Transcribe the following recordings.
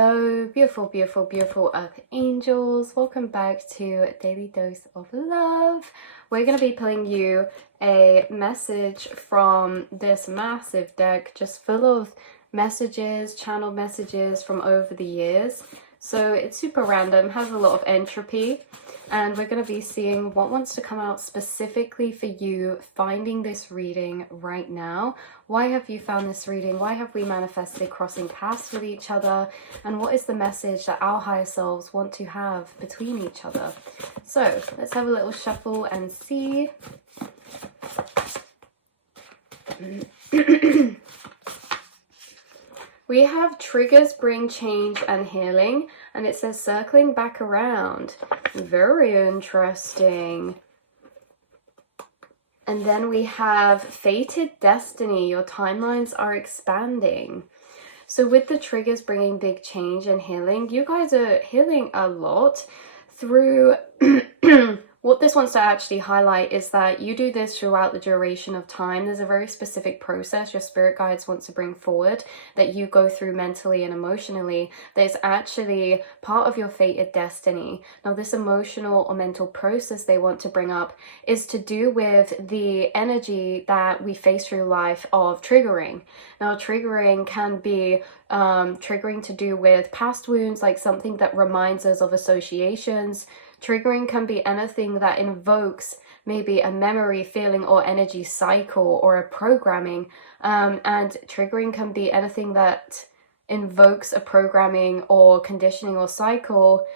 Hello, beautiful, beautiful, beautiful Earth Angels. Welcome back to Daily Dose of Love. We're going to be pulling you a message from this massive deck, just full of messages, channeled messages from over the years. So it's super random, has a lot of entropy, and we're going to be seeing what wants to come out specifically for you, finding this reading right now. Why have you found this reading? Why have we manifested crossing paths with each other? And what is the message that our higher selves want to have between each other? So let's have a little shuffle and see. We have triggers bring change and healing, and it says circling back around. Very interesting. And then we have fated destiny. Your timelines are expanding. So with the triggers bringing big change and healing, you guys are healing a lot through what this wants to actually highlight is that you do this throughout the duration of time. There's a very specific process your spirit guides want to bring forward that you go through mentally and emotionally that is actually part of your fated destiny. Now, this emotional or mental process they want to bring up is to do with the energy that we face through life of triggering. Now, triggering can be triggering to do with past wounds, like something that reminds us of associations. Triggering can be anything that invokes maybe a memory, feeling, or energy cycle or a programming. And triggering can be anything that invokes a programming or conditioning or cycle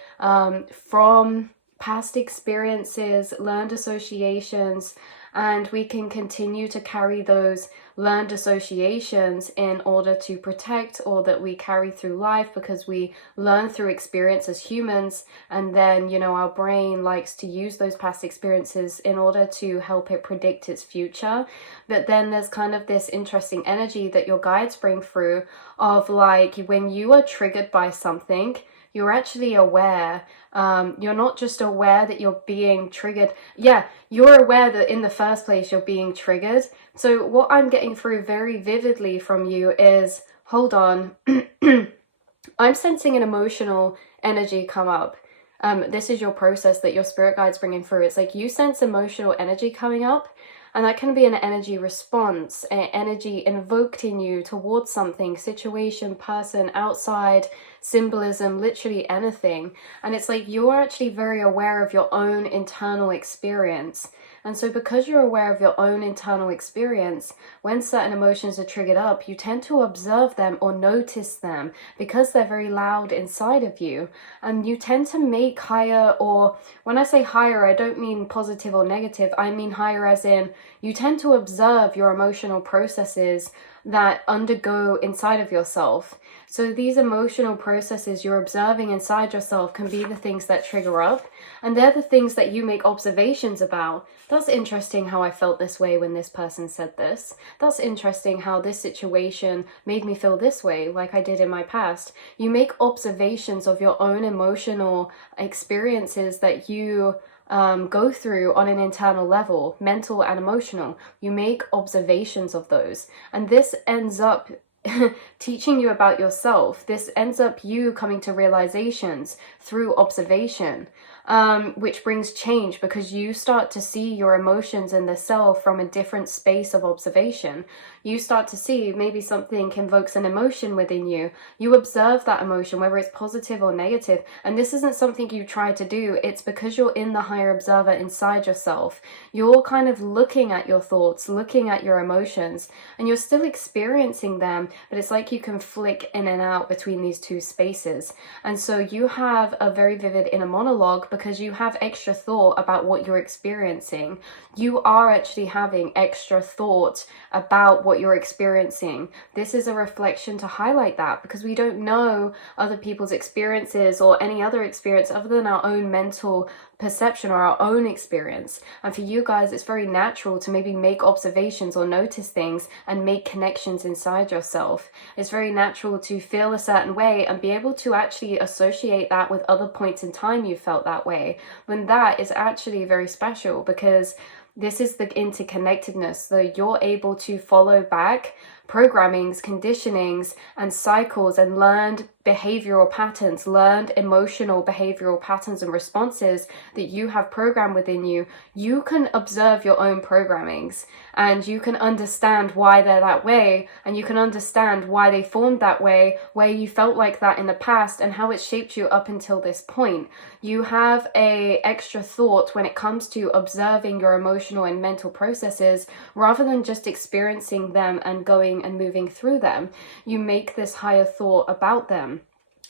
from past experiences, learned associations, and we can continue to carry those learned associations in order to protect, or that we carry through life because we learn through experience as humans, and then, you know, our brain likes to use those past experiences in order to help it predict its future. But then there's kind of this interesting energy that your guides bring through of like when you are triggered by something, you're actually aware. You're not just aware that you're being triggered. Yeah, you're aware that in the first place you're being triggered. So what I'm getting through very vividly from you is, hold on, I'm sensing an emotional energy come up. This is your process that your spirit guide's bringing through. It's like you sense emotional energy coming up, and that can be an energy response, an energy invoked in you towards something, situation, person, outside, symbolism, literally anything. And it's like you're actually very aware of your own internal experience. And so because you're aware of your own internal experience, when certain emotions are triggered up, you tend to observe them or notice them because they're very loud inside of you. And you tend to make higher, or when I say higher, I don't mean positive or negative. I mean higher as in you tend to observe your emotional processes that undergo inside of yourself. So these emotional processes you're observing inside yourself can be the things that trigger up, and they're the things that you make observations about. That's interesting how I felt this way when this person said this. That's interesting how this situation made me feel this way, like I did in my past. You make observations of your own emotional experiences that you go through on an internal level, mental and emotional. You make observations of those, and this ends up teaching you about yourself. This ends up you coming to realizations through observation, which brings change because you start to see your emotions and the self from a different space of observation. You start to see maybe something invokes an emotion within you. You observe that emotion, whether it's positive or negative. And this isn't something you try to do. It's because you're in the higher observer inside yourself. You're kind of looking at your thoughts, looking at your emotions, and you're still experiencing them, but it's like you can flick in and out between these two spaces. And so you have a very vivid inner monologue because you have extra thought about what you're experiencing. You are actually having extra thought about what you're experiencing. This is a reflection to highlight that, because we don't know other people's experiences or any other experience other than our own mental perception or our own experience. And for you guys, it's very natural to maybe make observations or notice things and make connections inside yourself. It's very natural to feel a certain way and be able to actually associate that with other points in time you felt that way, when that is actually very special, because this is the interconnectedness. So you're able to follow back programmings, conditionings, and cycles and learned behavioral patterns, learned emotional behavioral patterns and responses that you have programmed within you, you can observe your own programmings and you can understand why they're that way, and you can understand why they formed that way, where you felt like that in the past, and how it shaped you up until this point. You have a extra thought when it comes to observing your emotional and mental processes, rather than just experiencing them and going and moving through them. You make this higher thought about them,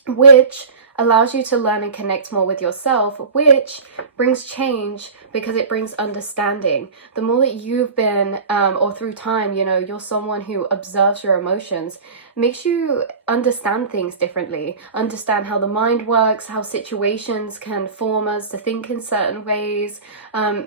which allows you to learn and connect more with yourself, which brings change because it brings understanding. The more that you've been, or through time, you know, you're someone who observes your emotions, makes you understand things differently, understand how the mind works, how situations can form us to think in certain ways.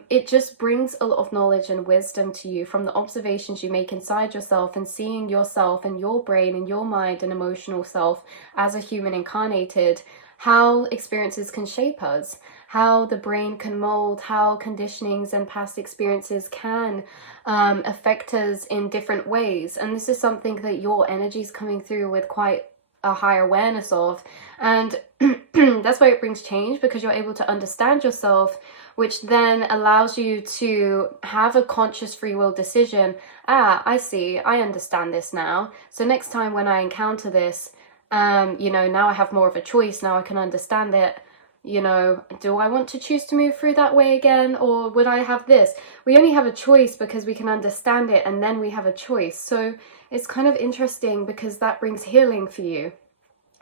It just brings a lot of knowledge and wisdom to you from the observations you make inside yourself, and seeing yourself and your brain and your mind and emotional self as a human incarnated, how experiences can shape us, how the brain can mold, how conditionings and past experiences can affect us in different ways. And this is something that your energy is coming through with quite a high awareness of, and that's why it brings change, because you're able to understand yourself, which then allows you to have a conscious free will decision. I see, I understand this now, so next time when I encounter this, you know, now I have more of a choice, now I can understand it. You know, do I want to choose to move through that way again, or would I have this? We only have a choice because we can understand it, and then we have a choice. So it's kind of interesting because that brings healing for you.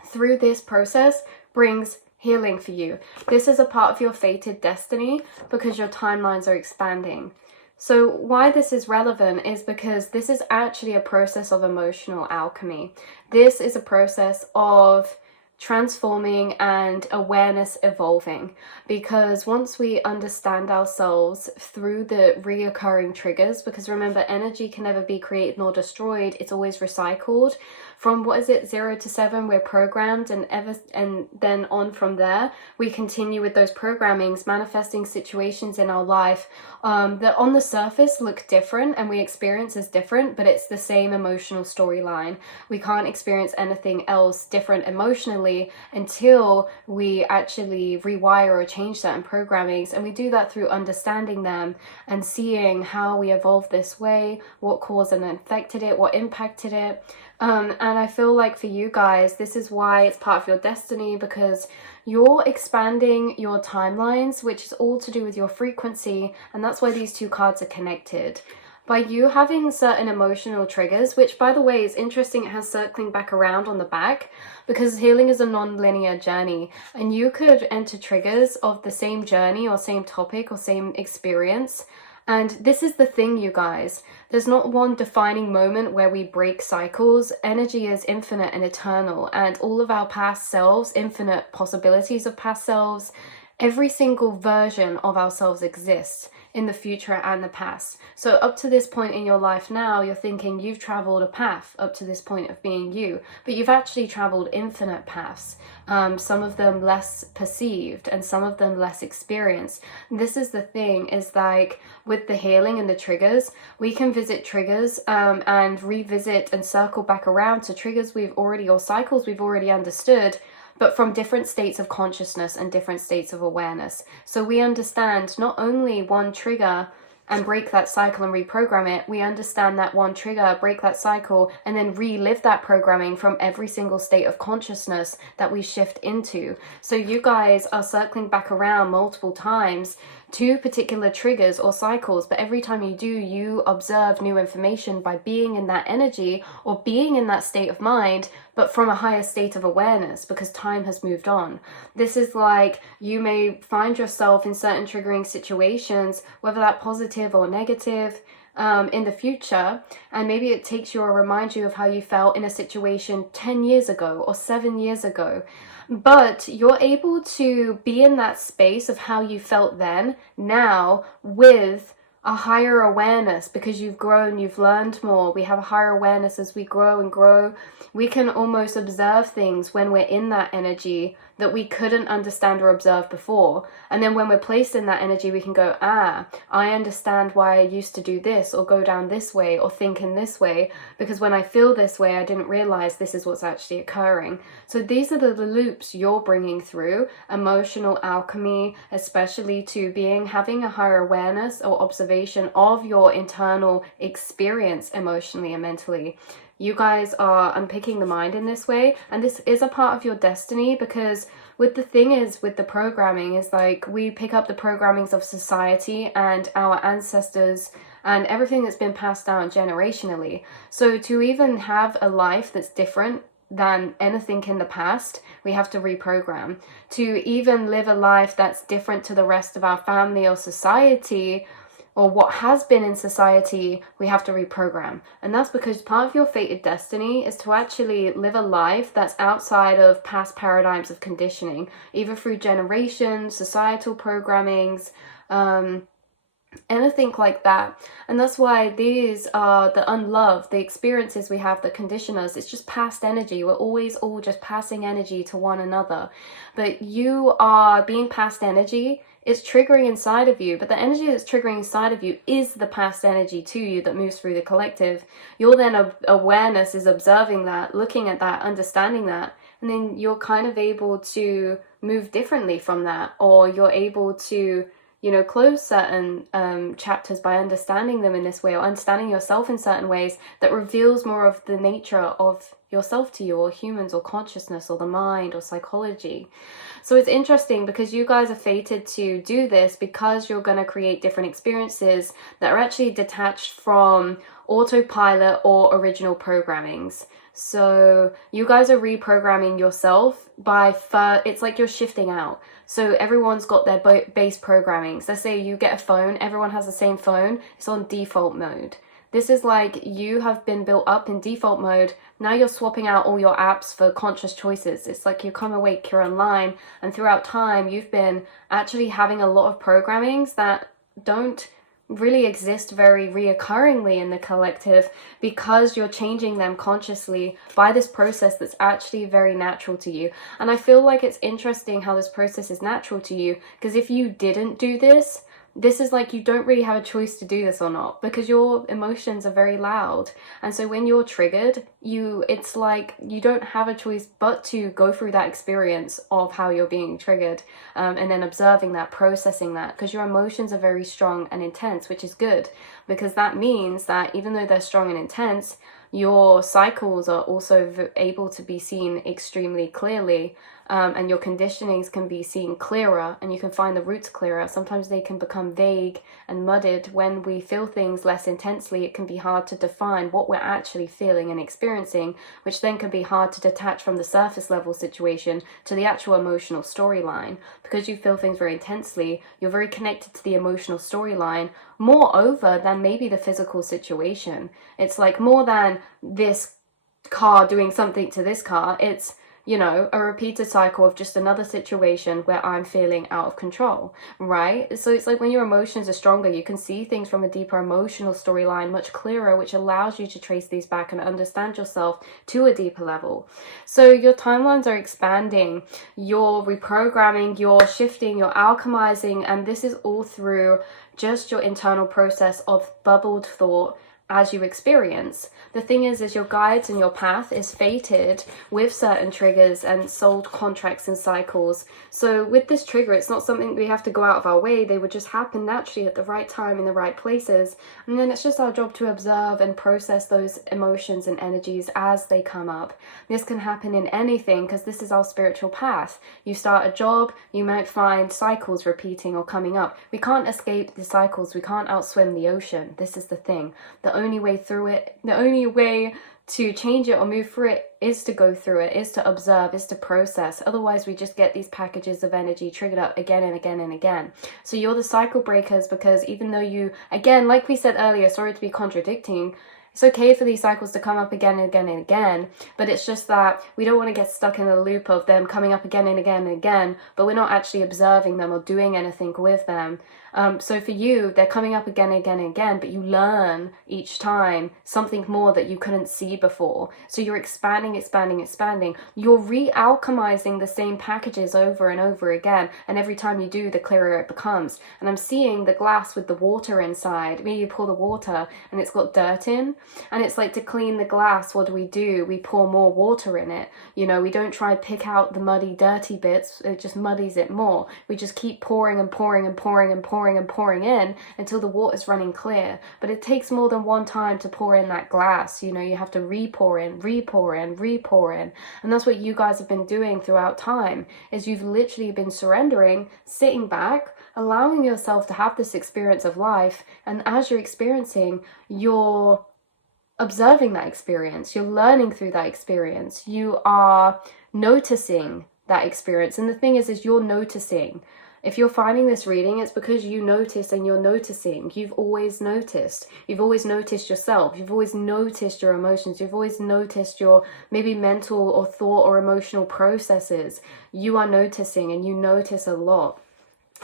Through this process brings healing for you. This is a part of your fated destiny because your timelines are expanding. So why this is relevant is because this is actually a process of emotional alchemy. This is a process of transforming and awareness evolving, because once we understand ourselves through the reoccurring triggers, because remember, energy can never be created nor destroyed, it's always recycled. From 0 to 7 we're programmed, and then on from there we continue with those programmings, manifesting situations in our life that on the surface look different and we experience as different, but it's the same emotional storyline. We can't experience anything else different emotionally until we actually rewire or change certain programmings, and we do that through understanding them and seeing how we evolved this way, what caused and affected it, what impacted it. And I feel like for you guys, this is why it's part of your destiny, because you're expanding your timelines, which is all to do with your frequency, and that's why these two cards are connected. By you having certain emotional triggers, which by the way is interesting, it has circling back around on the back, because healing is a non-linear journey, and you could enter triggers of the same journey or same topic or same experience. And this is the thing, you guys, there's not one defining moment where we break cycles. Energy is infinite and eternal, and all of our past selves, infinite possibilities of past selves, every single version of ourselves exists in the future and the past. So up to this point in your life now, you're thinking you've traveled a path up to this point of being you, but you've actually traveled infinite paths, some of them less perceived and some of them less experienced. And this is the thing, is like with the healing and the triggers, we can visit triggers and revisit and circle back around to triggers we've already, or cycles we've already understood, but from different states of consciousness and different states of awareness. So we understand not only one trigger and break that cycle and reprogram it, we understand that one trigger, break that cycle, and then relive that programming from every single state of consciousness that we shift into. So you guys are circling back around multiple times to particular triggers or cycles, but every time you do, you observe new information by being in that energy or being in that state of mind, but from a higher state of awareness, because time has moved on. This is like, you may find yourself in certain triggering situations, whether that positive or negative, in the future, and maybe it takes you or reminds you of how you felt in a situation 10 years ago or 7 years ago. But you're able to be in that space of how you felt then, now, with a higher awareness because you've grown, you've learned more. We have a higher awareness as we grow and grow. We can almost observe things when we're in that energy that we couldn't understand or observe before. And then when we're placed in that energy, we can go, ah, I understand why I used to do this or go down this way or think in this way, because when I feel this way, I didn't realize this is what's actually occurring. So these are the loops you're bringing through emotional alchemy, especially to having a higher awareness or observation of your internal experience emotionally and mentally. You guys are unpicking the mind in this way, and this is a part of your destiny, because with the programming is like we pick up the programmings of society and our ancestors and everything that's been passed down generationally. So to even have a life that's different than anything in the past, we have to reprogram. To even live a life that's different to the rest of our family or society, or what has been in society, we have to reprogram. And that's because part of your fated destiny is to actually live a life that's outside of past paradigms of conditioning, either through generations, societal programmings, anything like that. And that's why these are the unloved, the experiences we have that condition us. It's just past energy. We're always all just passing energy to one another. But you are being past energy. It's triggering inside of you, but the energy that's triggering inside of you is the past energy to you that moves through the collective. Your then awareness is observing that, looking at that, understanding that, and then you're kind of able to move differently from that, or you're able to, you know, close certain chapters by understanding them in this way, or understanding yourself in certain ways that reveals more of the nature of yourself to you, or humans, or consciousness, or the mind, or psychology. So it's interesting because you guys are fated to do this because you're going to create different experiences that are actually detached from autopilot or original programmings. So you guys are reprogramming yourself it's like you're shifting out. So everyone's got their base programmings. Let's say you get a phone, everyone has the same phone, it's on default mode. This is like you have been built up in default mode. Now you're swapping out all your apps for conscious choices. It's like you come awake, you're online, and throughout time you've been actually having a lot of programmings that don't really exist very reoccurringly in the collective, because you're changing them consciously by this process that's actually very natural to you. And I feel like it's interesting how this process is natural to you, because if you didn't do this is like you don't really have a choice to do this or not, because your emotions are very loud. And so when you're triggered, it's like you don't have a choice but to go through that experience of how you're being triggered, and then observing that, processing that, because your emotions are very strong and intense, which is good, because that means that even though they're strong and intense, your cycles are also able to be seen extremely clearly. And your conditionings can be seen clearer, and you can find the roots clearer. Sometimes they can become vague and mudded. When we feel things less intensely, it can be hard to define what we're actually feeling and experiencing, which then can be hard to detach from the surface level situation to the actual emotional storyline. Because you feel things very intensely, you're very connected to the emotional storyline, moreover than maybe the physical situation. It's like more than this car doing something to this car, it's, you know, a repeated cycle of just another situation where I'm feeling out of control, right? So it's like when your emotions are stronger, you can see things from a deeper emotional storyline much clearer, which allows you to trace these back and understand yourself to a deeper level. So your timelines are expanding, you're reprogramming, you're shifting, you're alchemizing, and this is all through just your internal process of bubbled thought as you experience. The thing is your guides and your path is fated with certain triggers and soul contracts and cycles. So with this trigger, it's not something we have to go out of our way. They would just happen naturally at the right time in the right places. And then it's just our job to observe and process those emotions and energies as they come up. This can happen in anything, because this is our spiritual path. You start a job, you might find cycles repeating or coming up. We can't escape the cycles. We can't outswim the ocean. This is the thing. The only way through it, the only way to change it or move through it is to go through it, is to observe, is to process. Otherwise, we just get these packages of energy triggered up again and again and again. So you're the cycle breakers, because even though you, again, like we said earlier, sorry to be contradicting, It's okay for these cycles to come up again and again and again, but it's just that we don't want to get stuck in the loop of them coming up again and again and again, but we're not actually observing them or doing anything with them. So for you, they're coming up again and again and again, but you learn each time something more that you couldn't see before. So you're expanding, expanding, expanding. You're re-alchemizing the same packages over and over again, and every time you do, the clearer it becomes. And I'm seeing the glass with the water inside. Maybe you pour the water and it's got dirt in, and it's like, to clean the glass, what do? We pour more water in it. You know, we don't try pick out the muddy, dirty bits. It just muddies it more. We just keep pouring and pouring and pouring and pouring and pouring in until the water's running clear. But it takes more than one time to pour in that glass. You know, you have to re-pour in, re-pour in, re-pour in. And that's what you guys have been doing throughout time, is you've literally been surrendering, sitting back, allowing yourself to have this experience of life. And as you're experiencing, you're observing that experience, you're learning through that experience, you are noticing that experience. And the thing is you're noticing. If you're finding this reading, it's because you notice and you're noticing. You've always noticed. You've always noticed yourself. You've always noticed your emotions. You've always noticed your maybe mental or thought or emotional processes. You are noticing, and you notice a lot.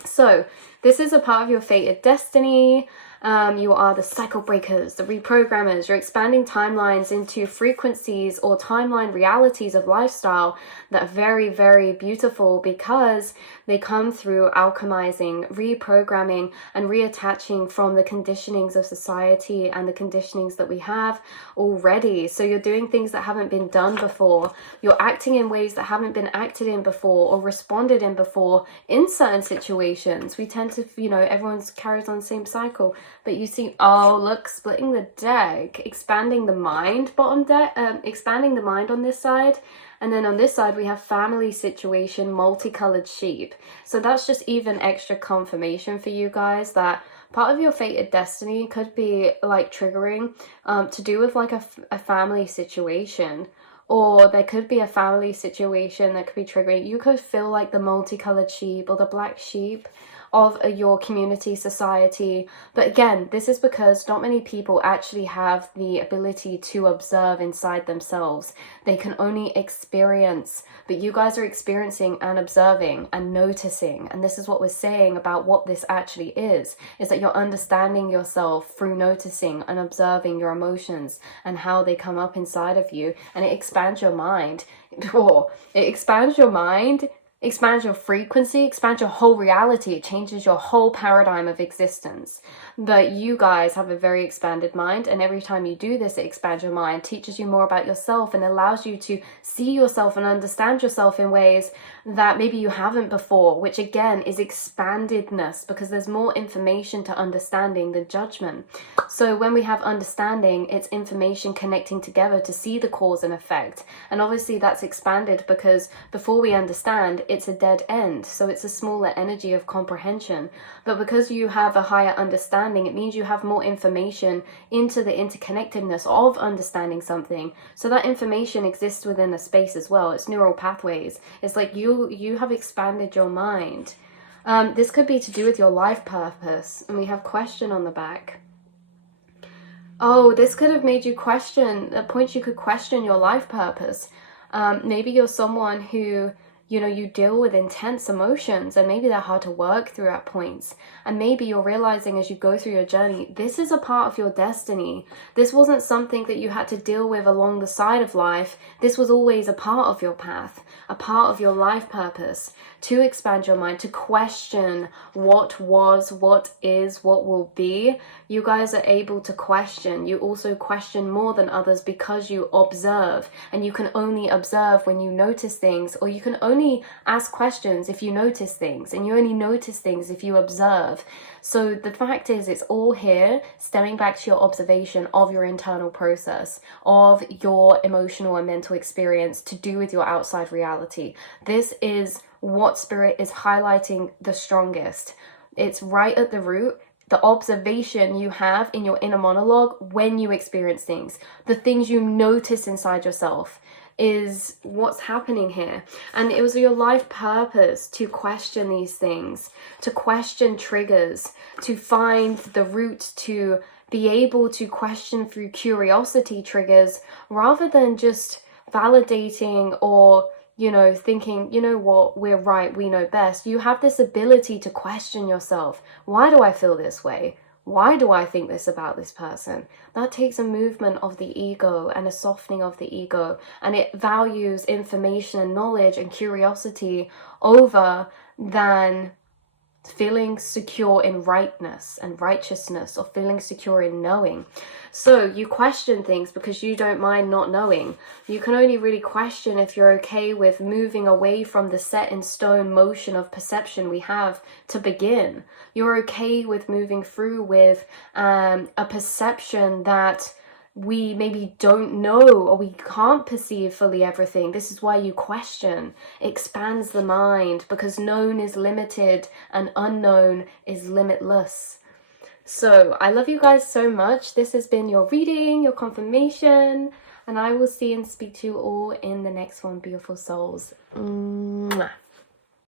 So this is a part of your fated destiny. You are the cycle breakers, the reprogrammers. You're expanding timelines into frequencies or timeline realities of lifestyle that are very, very beautiful, because they come through alchemizing, reprogramming, and reattaching from the conditionings of society and the conditionings that we have already. So you're doing things that haven't been done before. You're acting in ways that haven't been acted in before or responded in before in certain situations. We tend to, you know, everyone's carries on the same cycle. But you see, oh look, splitting the deck, expanding the mind, bottom deck, expanding the mind on this side. And then on this side, we have family situation, multicolored sheep. So that's just even extra confirmation for you guys that part of your fated destiny could be like triggering to do with like a family situation. Or there could be a family situation that could be triggering. You could feel like the multicolored sheep or the black sheep of your community, society. But again, this is because not many people actually have the ability to observe inside themselves. They can only experience, but you guys are experiencing and observing and noticing. And this is what we're saying about what this actually is that you're understanding yourself through noticing and observing your emotions and how they come up inside of you. And it expands your mind. It expands your mind, expands your frequency, expands your whole reality. It changes your whole paradigm of existence. But you guys have a very expanded mind, and every time you do this, it expands your mind, teaches you more about yourself, and allows you to see yourself and understand yourself in ways that maybe you haven't before, which again is expandedness, because there's more information to understanding than judgment. So when we have understanding, it's information connecting together to see the cause and effect. And obviously that's expanded because before we understand, it's a dead end. So it's a smaller energy of comprehension. But because you have a higher understanding, it means you have more information into the interconnectedness of understanding something. So that information exists within a space as well. It's neural pathways. It's like you have expanded your mind. This could be to do with your life purpose. And we have question on the back. Oh, this could have made you question, at points you could question your life purpose. Maybe you're someone who, you know, you deal with intense emotions, and maybe they're hard to work through at points. And maybe you're realizing as you go through your journey, this is a part of your destiny. This wasn't something that you had to deal with along the side of life. This was always a part of your path, a part of your life purpose, to expand your mind, to question what was, what is, what will be. You guys are able to question. You also question more than others because you observe, and you can only observe when you notice things, or you can only ask questions if you notice things, and you only notice things if you observe. So the fact is, it's all here stemming back to your observation of your internal process, of your emotional and mental experience to do with your outside reality. This is what Spirit is highlighting the strongest. It's right at the root. The observation you have in your inner monologue when you experience things, the things you notice inside yourself, is what's happening here. And it was your life purpose to question these things, to question triggers, to find the root to be able to question through curiosity triggers rather than just validating or, you know, thinking, you know what, we're right, we know best. You have this ability to question yourself. Why do I feel this way? Why do I think this about this person? That takes a movement of the ego and a softening of the ego, and it values information and knowledge and curiosity over than feeling secure in rightness and righteousness, or feeling secure in knowing. So you question things because you don't mind not knowing. You can only really question if you're okay with moving away from the set in stone motion of perception we have to begin. You're okay with moving through with a perception that we maybe don't know, or we can't perceive fully everything. This is why you question. It expands the mind, because known is limited and unknown is limitless. So I love you guys so much. This has been your reading, your confirmation, and I will see and speak to you all in the next one, beautiful souls. Mwah.